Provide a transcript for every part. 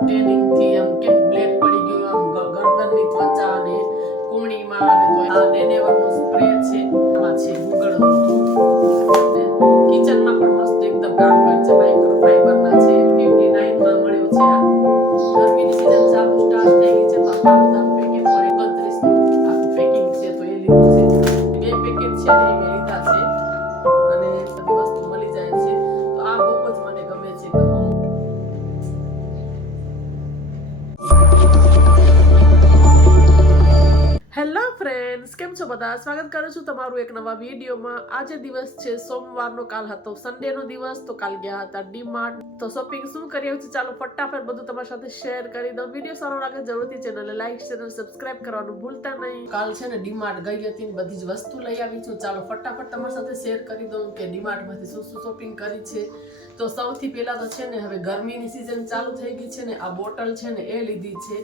Tanning થી આમ કેમ બ્લેક પડી ગયું આમ ગરદનની ત્વચા અને કોણીમાં અને તો આ ડેનેવરનો સ્પ્રે છે. આમાં છે ગુગળનું ધૂપ. કિચનમાં પણ મસ્ત એકદમ કામ કરે છે. માઇક્રોફાઇબરના છે. 59 માં મળ્યો છે. આ ગરમીની સીઝન ચાલુ સ્ટાર્ટ થઈ ગઈ છે તો ફાલુદાનું પેકેટ પણ 31 નું આખું પેકિંગ છે તો એ લીધું છે. બે પેકેટ છે ને એ મેં લીધા છે અને બધી વસ્તુ મળી જાય છે તો આ બહુ જ મને ગમે છે. હેલો ફ્રેન્ડ્સ, કેમ છો બધા? સ્વાગત કરું છું તમારું એક નવા વિડીયોમાં. આજે દિવસ છે સોમવારનો, કાલ હતો સન્ડેનો દિવસ તો કાલ ગયા હતા ડીમાર્ટ. તો શોપિંગ શું કરી આવ્યું છે ચાલો ફટાફટ બધું તમારી સાથે શેર કરી દઉં. વિડીયો સારો લાગે જરૂરથી ચેનલને લાઈક શેર અને સબસ્ક્રાઇબ કરવાનું ભૂલતા નહીં. કાલ છે ને ડીમાર્ટ ગઈ હતી ને બધી જ વસ્તુ લઈ આવી છું. ચાલો ફટાફટ તમારી સાથે શેર કરી દઉં કે ડીમાર્ટમાંથી શું શું શોપિંગ કરી છે. તો સૌથી પહેલા તો છે ને હવે ગરમીની સિઝન ચાલુ થઈ ગઈ છે ને આ બોટલ છે ને એ લીધી છે.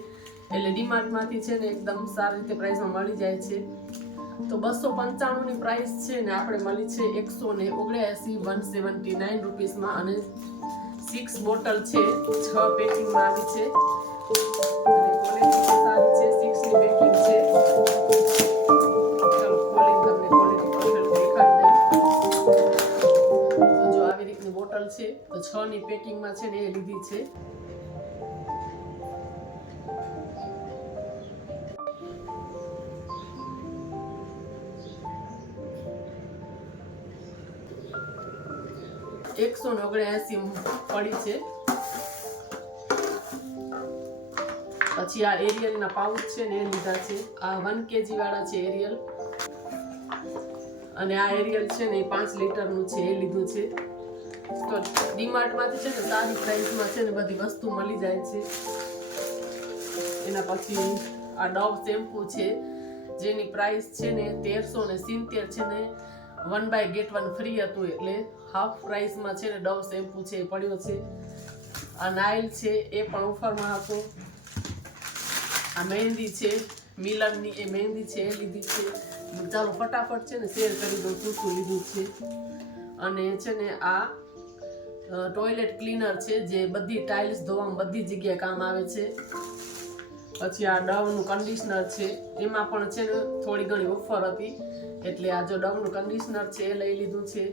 એટલે ડીમાર્ટમાંથી છે ને એકદમ સારી રીતે પ્રાઇસમાં મળી જાય છે. તો 295 ની પ્રાઇસ છે ને આપણે મળી છે 179 રૂપીસમાં અને 6 બોટલ છે. 6 પેકિંગમાં આવી છે અને ક્વોલિટી પણ સારી છે. 6 ની પેકિંગ છે. ચલો ખોલીને તમને ક્વોલિટી પરફેક્ટ દેખાડી દઈ. તો જો આવી રીતની બોટલ છે તો 6 ની પેકિંગમાં છે ને એ લીધી છે. ₹179 પડી છે. પછી આ એરિયલના પાઉચ છે ને એ લીધા છે. આ 1 kg વાળા છે એરિયલ અને આ એરિયલ છે ને 5 લીટરનું છે એ લીધું છે. તો ડીમાર્ટમાંથી છે ને સારી પ્રાઇસમાં છે ને બધી વસ્તુ મળી જાય છે. એના પછી આ ડવ શેમ્પૂ છે જેની પ્રાઇસ છે ને 1370 છે ને 1 બાય ગેટ 1 ફ્રી હતું એટલે હાફ પ્રાઇસમાં છે ને ડવ શેમ્પૂ છે એ પડ્યો છે. આ નાઇલ છે એ પણ ઓફરમાં હતો. આ મહેંદી છે મિલનની એ મહેંદી છે એ લીધી છે. ચાલો ફટાફટ છે ને શેર કરી દઉં શું શું લીધું છે. અને છે ને આ ટોયલેટ ક્લીનર છે જે બધી ટાઇલ્સ ધોવામાં બધી જગ્યાએ કામ આવે છે. પછી આ ડવનું કન્ડિશનર છે એમાં પણ છે ને થોડી ઘણી ઓફર હતી એટલે આ જો ડવનું કન્ડિશનર છે એ લઈ લીધું છે.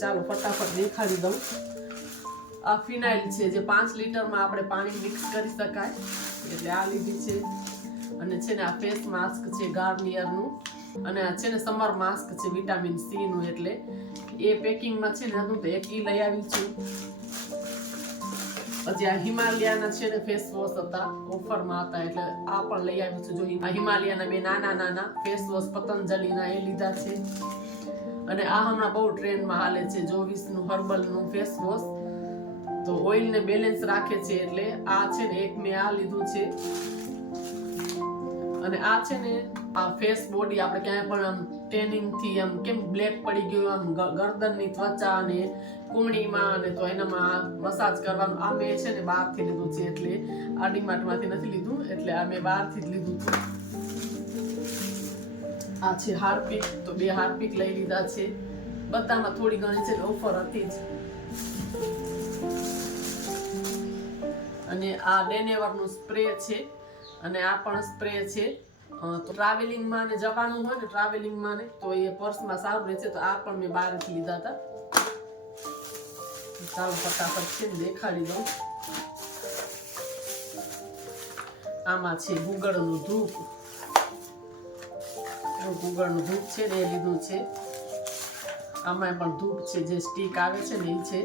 ચાલો ફટાફટ દેખાડી દઉં. આ ફિનાઇલ છે જે 5 લીટરમાં આપણે પાણી મિક્સ કરી શકાય એટલે આ લીધી છે. અને છે ને આ ફેસ માસ્ક છે ગાર્નિયરનું અને આ છે ને સમર માસ્ક છે વિટામિન સી નું એટલે એ પેકિંગમાં છે ને હતું તો એક ઈ લઈ આવી છું. પછી આ હિમાલયાના છે ને ફેસ વોશ હતા ઓફરમાં હતા એટલે આ પણ લઈ આવી છું. જો આ હિમાલયાના બે નાના ફેસ વોશ પતંજલિના એ લીધા છે. અને આ હમણાં બહુ ટ્રેન્ડમાં હાલે છે જોવિસનું હર્બલનું ફેસ વોશ તો ઓઇલને બેલેન્સ રાખે છે એટલે આ છે ને એક મેં આ લીધું છે. અને આ છે ને આ ફેસ બોડી આપણે ક્યાંય પણ આમ ટેનિંગ થી આમ કેમ બ્લેક પડી ગયું આમ ગરદનની ત્વચા અને કોણીમાં અને તો એનામાં મસાજ કરવાનું આ મેં છે ને બહારથી લીધું છે એટલે આ ડીમાર્ટમાંથી નથી લીધું એટલે આ મેં બહારથી જ લીધું હતું. આ છે હાર્પિક તો 2 હાર્પિક લઈ લીધા છે. બધામાં થોડી ઘણી છે ઓફર હતી જ. અને આ ડેનેવરનું સ્પ્રે છે અને આ પણ સ્પ્રે છે. તો ટ્રાવેલિંગમાં ને જવાનું હોય ને ટ્રાવેલિંગમાં ને તો એ પર્સમાં સારું રહે છે તો આ પણ મેં બહારથી લીધા હતા. ચાલો ફટાફટ છે દેખાડી દઉં. આમાં છે ગુગળનું ધૂપ. ગુગળનું ધૂપ છે ને એ લીધું છે. આમાં પણ ધૂપ છે જે સ્ટીક આવે છે ને એ છે.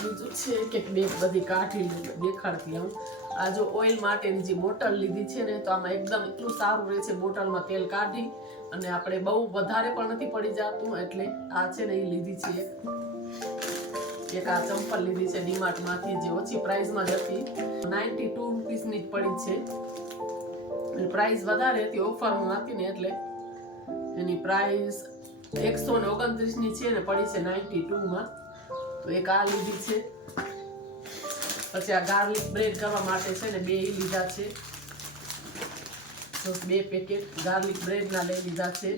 બીજું છે કે બે બધી કાઢી દેખાડતી હું. આ જો ઓઇલ માટેની જે બોટલ લીધી છે ને તો આમાં એકદમ એટલું સારું રહે છે બોટલમાં તેલ કાઢી અને આપણે બહુ વધારે પણ નથી પડી જતું એટલે આ છે ને એ લીધી છે. એક આ ચંપલ લીધી છે ડીમાર્ટમાંથી જે ઓછી પ્રાઇસમાં જ હતી 92 રૂપીસની જ પડી છે. પ્રાઇસ વધારે હતી ઓફરમાં હતી ને એટલે એની પ્રાઇસ 129 ની છે ને પડી છે 92માં. તો એક આ લીધી છે. પછી આ ગાર્લિક બ્રેડ કરવા માટે છે ને 2 લીધા છે. તો 2 પેકેટ ગાર્લિક બ્રેડના લઈ લીધા છે.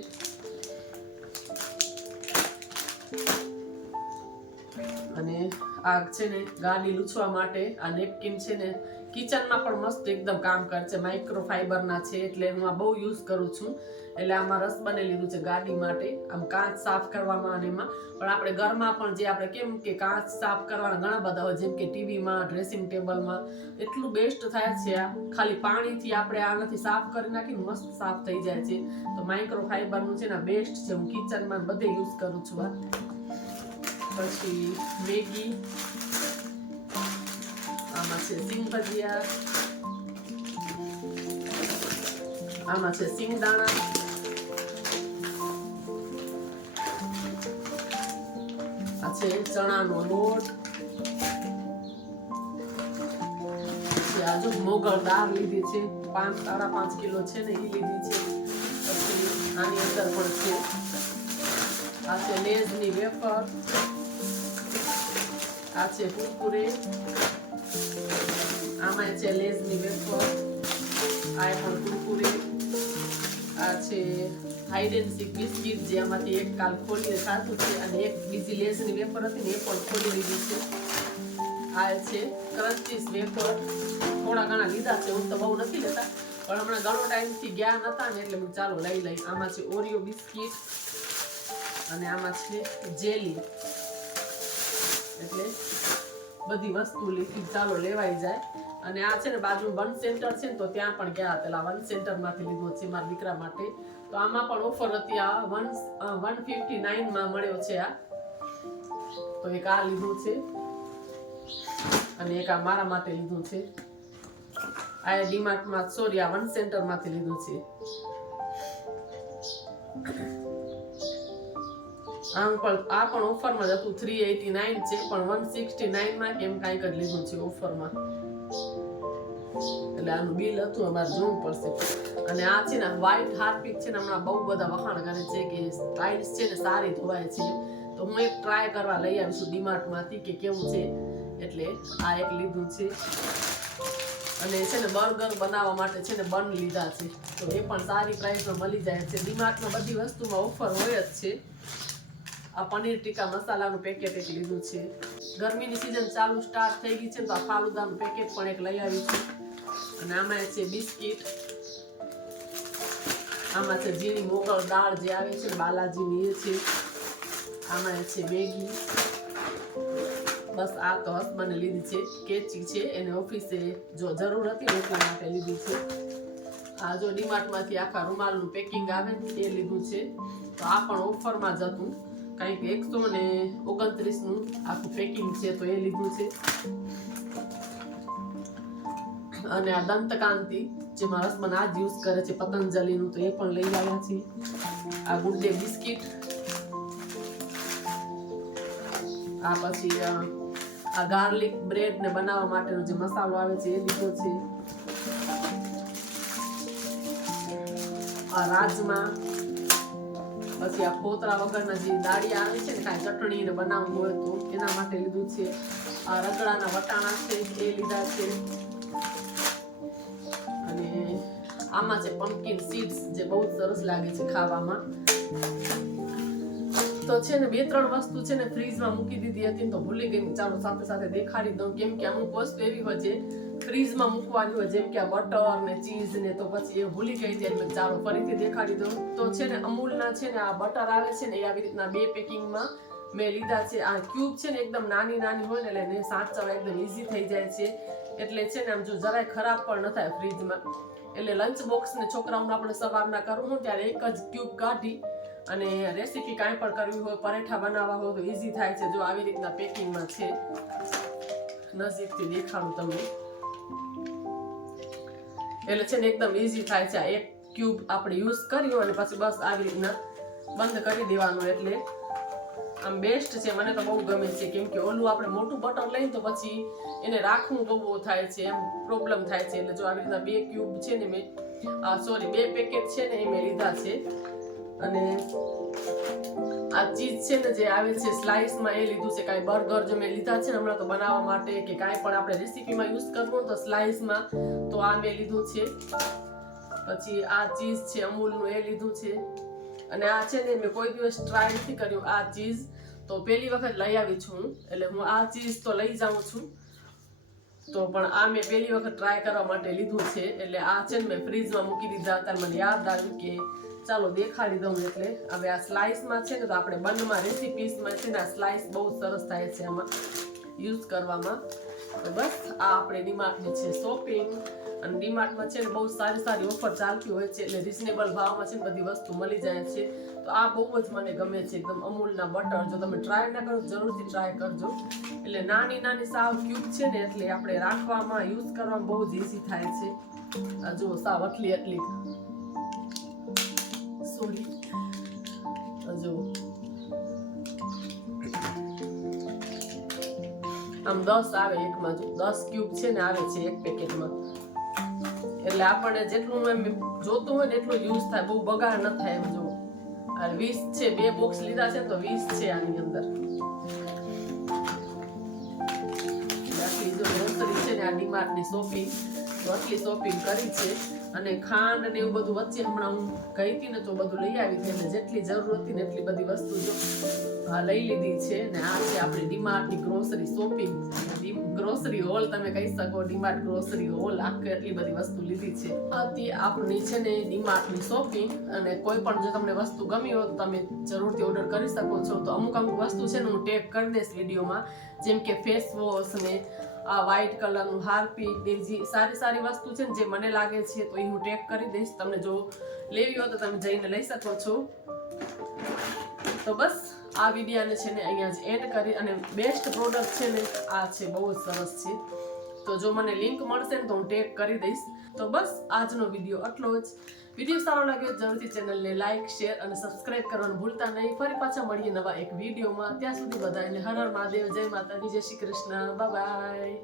આ છે ને ગાડી લૂછવા માટે આ નેપકિન છે ને કિચનમાં પણ મસ્ત એકદમ કામ કરે છે, માઇક્રો ફાઈબરના છે એટલે હું આ બહુ યુઝ કરું છું. એટલે આમાં રસ બની લીધું છે ગાડી માટે, આમ કાચ સાફ કરવામાં અને એમાં. પણ આપણે ઘરમાં પણ જે આપણે કેમ કે કાચ સાફ કરવાના ઘણા બધા હોય, જેમ કે ટીવીમાં, ડ્રેસિંગ ટેબલમાં, એટલું બેસ્ટ થાય છે આ. ખાલી પાણીથી આપણે આનાથી સાફ કરી નાખીને મસ્ત સાફ થઈ જાય છે. તો માઇક્રો ફાઈબરનું છે ને બેસ્ટ છે, હું કિચનમાં બધે યુઝ કરું છું આ. પછી મેગી, આમાં છે સિંગ ભજીયા, આમાં છે સિંગદાણા, આ છે ચણાનો લોટ, આ જો મોગળ દાળ લીધી છે 5.5 કિલો છે ને એ લીધી છે. પછી આની અંદર પણ છે આ છે લેઝની વેફર, આ છે કુરકુરે, આમાં છે લેઝની વેફર, આ પણ કુરકુરે, આ છે હાઈડ એન્ડ સીક બિસ્કિટ જે આમાંથી એક કાલ ખોલીને ખાધું છે, અને એક બીજી લેઝની વેફર હતી ને એ પણ ખોલી લીધી છે. આ છે ક્રન્ચીસ વેફર, થોડા ઘણા લીધા છે, હું તો બહુ નથી લેતા, પણ હમણાં ઘણો ટાઈમથી ગયા નતા ને એટલે હું ચાલો લઈ લઈ. આમાં છે ઓરિયો બિસ્કિટ, અને આમાં છે જેલી, એટલે બધી વસ્તુ લીધી, ચાલો લેવાઈ જાય. અને આ છે ને બાજુ વન સેન્ટર છે ને તો ત્યાં પણ ગયા, પેલા વન સેન્ટર માંથી લીધો છે મારા દીકરા માટે. તો આમાં પણ ઓફર હતી, આ 159 માં મળ્યો છે આ. તો એક આ લીધું છે અને એક આ મારા માટે લીધું છે. આ ડીમાર્ટમાં, સોરી આ વન સેન્ટર માંથી લીધું છે. આ પણ ઓફરમાં જ હતું, 389 છે, પણ 169 માં કેમ કાંઈક જ લીધું છે ઓફરમાં. એટલે આનું બિલ હતું, અમારે જોવું પડશે. અને આ છે ને વ્હાઈટ હાર્પિક છે ને હમણાં બહુ બધા વખાણ કરે છે કે ટાઇલ્સ છે ને સારી ધોવાય છે. તો હું એક ટ્રાય કરવા લઈ આવીશું ડીમાર્ટમાંથી કે કેવું છે. એટલે આ એક લીધું છે. અને છે ને બર્ગર બનાવવા માટે છે ને બન લીધા છે, તો એ પણ સારી પ્રાઇસમાં મળી જાય છે. ડીમાર્ટમાં બધી વસ્તુમાં ઓફર હોય જ છે. આ પનીર ટીકા મસાલાનું પેકેટ એક લીધું છે. ગરમીની સિઝન ચાલુ સ્ટાર્ટ થઈ ગઈ છે તો આ ફાલુદાનું પેકેટ પણ એક લઈ આવી છું. અને આમાં છે બિસ્કિટ, આમાં છે ઝીણી મોગળ દાળ જે આવે છે બાલાજીની એ છે, આમાં છે મેગી. બસ આ તો હસબન્ડે લીધી છે. કેચી છે, એને ઓફિસે જો જરૂર હતી એટલા માટે લીધી છે. આ જો ડીમાર્ટમાંથી આખા રૂમાલનું પેકિંગ આવે ને એ લીધું છે. તો આ પણ ઓફરમાં જ હતું, કંઈક 129 નું આખું પેકિંગ છે, તો એ લીધું છે. અને આ દંતકાંતિ જે મારા હસબન્ડ આજ યુઝ કરે છે પતંજલિનું, તો એ પણ લઈ આવ્યા છે. આ ગુડ ડે બિસ્કિટ, આ પછી આ ગાર્લિક બ્રેડ ને બનાવવા માટેનો જે મસાલો આવે છે એ લીધો છે. આ રાજમા, પછી આ ફોતરા વગરના જે દાળિયા આવે છે ને કાંઈ ચટણી ને બનાવવું હોય તો એના માટે લીધું છે. આ રગડાના વટાણા છે એ લીધા છે. અને આમાં છે પમ્પકિન સીડ્સ જે બહુ સરસ લાગે છે ખાવામાં. તો છે ને 2-3 વસ્તુ છે ને ફ્રીજમાં મૂકી દીધી હતી તો ભૂલી ગઈ, ચાલો સાથે સાથે દેખાડી દઉં. કેમ કે અમુક વસ્તુ એવી હોય છે ફ્રીજમાં મૂકવાની હોય, જેમ કે આ બટર ને ચીઝ ને, તો પછી એ ભૂલી ગઈ હતી એટલે ચાલો ફરીથી દેખાડી દઉં. તો છે ને અમૂલના છે ને આ બટર આવે છે ને એ આવી રીતના 2 પેકિંગમાં મેં લીધા છે. આ ક્યુબ છે ને એકદમ નાની નાની હોય ને એટલે સાચવવા એકદમ ઈઝી થઈ જાય છે. એટલે છે ને આમ જો જરાય ખરાબ પણ ન થાય ફ્રીજમાં. એટલે લંચ બોક્સ ને છોકરાઓને આપણે સવારના કરવું હોય ત્યારે એક જ ક્યુબ કાઢી અને રેસીપી કાંઈ પણ કરવી હોય, પરેઠા બનાવવા હોય તો ઈઝી થાય છે. જો આવી રીતના પેકિંગમાં છે, નજીકથી દેખાડું તમને. એટલે છે ને એકદમ ઈઝી થાય છે. આ એક ક્યુબ આપણે યુઝ કર્યો અને પછી બસ આવી રીતના બંધ કરી દેવાનું. એટલે આમ બેસ્ટ છે, મને તો બહુ ગમે છે. કેમ કે ઓલું આપણે મોટું બટર લઈને તો પછી એને રાખવું બહુ થાય છે, એમ પ્રોબ્લેમ થાય છે. એટલે જો આવી રીતના 2 ક્યુબ છે ને મેં 2 પેકેટ છે ને એ મેં લીધા છે. અને આ ચીઝ છે ને જે આવે છે સ્લાઇસમાં એ લીધું છે. કાંઈ બર્ગર જો મેં લીધા છે ને હમણાં તો બનાવવા માટે કે કાંઈ પણ આપણે રેસીપીમાં યુઝ કરવું તો સ્લાઇસમાં, તો આ મેં લીધું છે. પછી આ ચીઝ છે અમૂલનું એ લીધું છે. અને આ છે ને મેં કોઈ દિવસ ટ્રાય નથી કર્યું આ ચીઝ, તો પહેલી વખત લઈ આવી છું એટલે હું આ ચીઝ તો લઈ જાઉં છું. તો પણ આ મેં પહેલી વખત ટ્રાય કરવા માટે લીધું છે. એટલે આ છે ને મેં ફ્રીજમાં મૂકી દીધા હતા. મને યાદ આવ્યું કે ચાલો દેખાડી દઉં. એટલે હવે આ સ્લાઇસમાં છે ને તો આપણે બંનેમાં રેસીપીસમાં છે ને આ સ્લાઇસ બહુ સરસ થાય છે આમાં યુઝ કરવામાં. તો બસ આ આપણે ડીમાર્ટની છે શોપિંગ. અને ડીમાર્ટમાં છે ને બહુ સારી સારી ઓફર ચાલતી હોય છે. એટલે રિઝનેબલ ભાવમાં છે ને બધી વસ્તુ મળી જાય છે. તો આ બહુ જ મને ગમે છે એકદમ અમૂલના બટર. જો તમે ટ્રાય ના કરો જરૂરથી ટ્રાય કરજો. એટલે નાની નાની સાવ ક્યુબ છે ને એટલે આપણે રાખવામાં યુઝ કરવામાં બહુ જ ઈઝી થાય છે. આ જુઓ સાવ એટલી સોરી જુઓ આમ 10 આવે એકમાં. જો 10 ક્યુબ છે ને આવે છે એક પેકેટમાં. એટલે આપણને જેટલું એમ જોતું હોય ને એટલું યુઝ થાય. બહુ બગાડ ન થાય એમ. જો 20 છે, 2 બોક્સ લીધા છે તો 20 છે આની અંદર. આટલી જો ગ્રોસરી છે ને આ ડીમાર્ટની શોપિંગ તો આટલી શોપિંગ કરી છે. અને ખાંડ ને એવું બધું વચ્ચે હમણાં હું ગઈ હતી ને તો બધું લઈ આવી હતી. એટલે જેટલી જરૂર હતી ને એટલી બધી વસ્તુ જો લઈ લીધી છે. ને આ છે આપણી ડીમાર્ટની ગ્રોસરી શોપિંગ. ગ્રોસરી હોલ તમે કહી શકો. ડીમાર્ટ ગ્રોસરી હોલ આખી એટલી બધી વસ્તુ લીધી છે. આથી આપણી છે ને ડીમાર્ટની શોપિંગ. અને કોઈ પણ જો તમને વસ્તુ ગમી હોય તો તમે જરૂરથી ઓર્ડર કરી શકો છો. તો અમુક વસ્તુ છે ને હું ટેગ કરી દઈશ વિડીયોમાં. જેમ કે ફેસ વોશ ને આ વ્હાઈટ કલરનું હાર્પિક જે સારી વસ્તુ છે ને જે મને લાગે છે તો એ હું ટેગ કરી દઈશ. તમને જો લેવી હોય તો તમે જઈને લઈ શકો છો. તો બસ આ વિડીયોને છે ને અહીંયા જ એન્ડ કરી. અને બેસ્ટ પ્રોડક્ટ છે ને આ છે બહુ જ સરસ છે. તો જો મને લિંક મળશે ને તો હું ટેગ કરી દઈશ. તો બસ આજનો વિડીયો આટલો જ. વિડીયો સારો લાગ્યો જરૂરથી ચેનલને લાઇક શેર અને સબસ્ક્રાઇબ કરવાનું ભૂલતા નહીં. ફરી પાછા મળીએ નવા એક વિડીયોમાં. ત્યાં સુધી બધાને હર હર મહાદેવ, જય માતાજી, જય શ્રી કૃષ્ણ, બાય બાય.